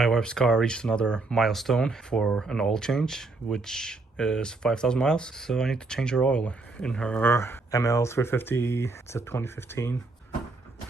My wife's car reached another milestone for an oil change, which is 5,000 miles. So I need to change her oil in her ML350. It's a 2015.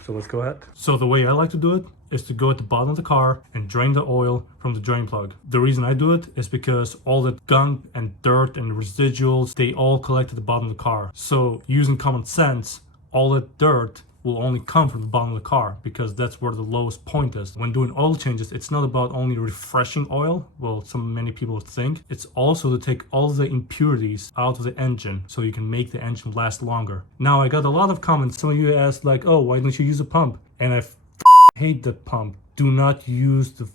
So let's go ahead. So the way I like to do it is to go at the bottom of the car and drain the oil from the drain plug. The reason I do it is because all that gunk and dirt and residuals, they all collect at the bottom of the car. So using common sense, all that dirt will only come from the bottom of the car because that's where the lowest point is. When doing oil changes, it's not about only refreshing oil, well, many people think. It's also to take all the impurities out of the engine so you can make the engine last longer. Now, I got a lot of comments. Some of you asked like, oh, why don't you use a pump? And I hate the pump. Do not use the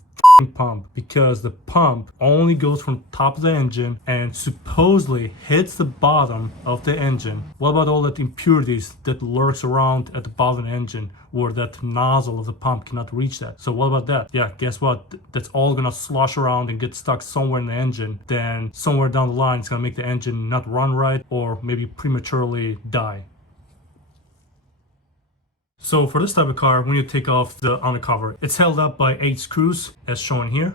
pump because the pump only goes from the top of the engine and supposedly hits the bottom of the engine. What about all that impurities that lurks around at the bottom of the engine where that nozzle of the pump cannot reach that? So what about that? Yeah, guess what? That's all gonna slosh around and get stuck somewhere in the engine. Then somewhere down the line it's gonna make the engine not run right or maybe prematurely die. So for this type of car, when you take off the undercover, it's held up by 8 screws as shown here.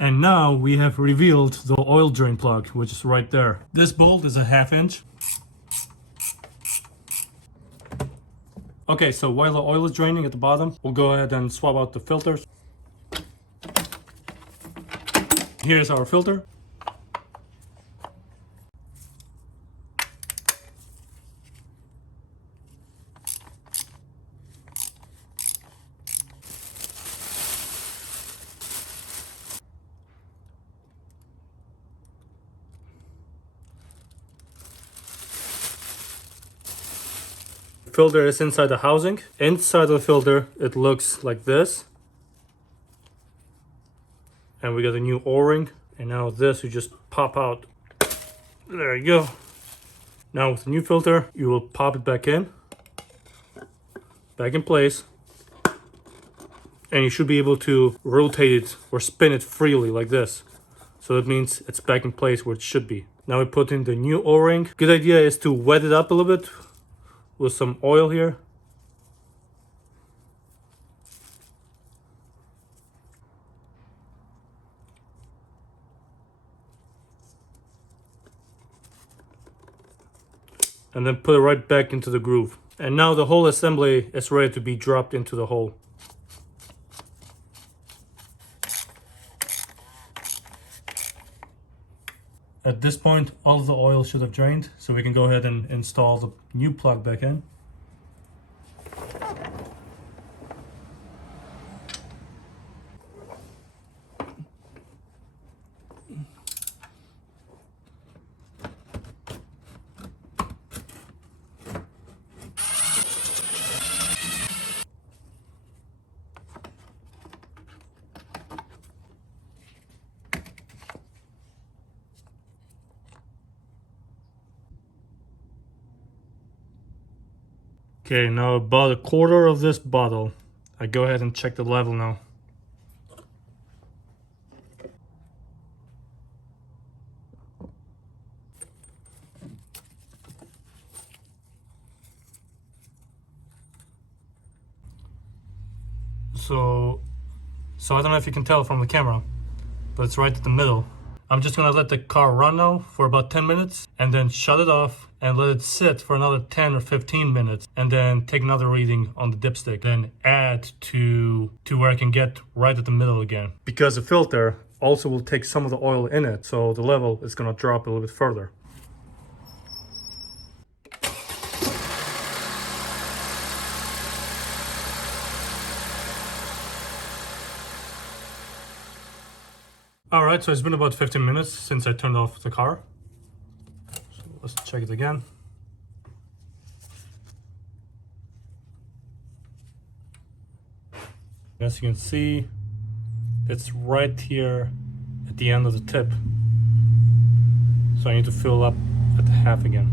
And now we have revealed the oil drain plug, which is right there. This bolt is a 1/2 inch. Okay, so while the oil is draining at the bottom, we'll go ahead and swap out the filters. Here's our filter. Filter is inside the housing. Inside of the filter, it looks like this. And we got a new O-ring. And now this, you just pop out. There you go. Now with the new filter, you will pop it back in place. And you should be able to rotate it or spin it freely like this. So that means it's back in place where it should be. Now we put in the new O-ring. Good idea is to wet it up a little bit with some oil here. And then put it right back into the groove. And now the whole assembly is ready to be dropped into the hole. At this point, all of the oil should have drained, so we can go ahead and install the new plug back in. Okay, now about 1/4 of this bottle. I go ahead and check the level now. So I don't know if you can tell from the camera, but it's right at the middle. I'm just gonna let the car run now for about 10 minutes and then shut it off and let it sit for another 10 or 15 minutes and then take another reading on the dipstick, then add to where I can get right at the middle again. Because the filter also will take some of the oil in it, so the level is gonna drop a little bit further. Alright, so it's been about 15 minutes since I turned off the car. So let's check it again. As you can see, it's right here at the end of the tip. So I need to fill up at the half again.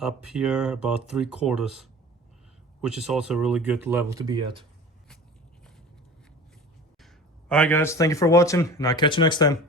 up here about 3/4, which is also a really good level to be at. Alright guys, thank you for watching, and I'll catch you next time.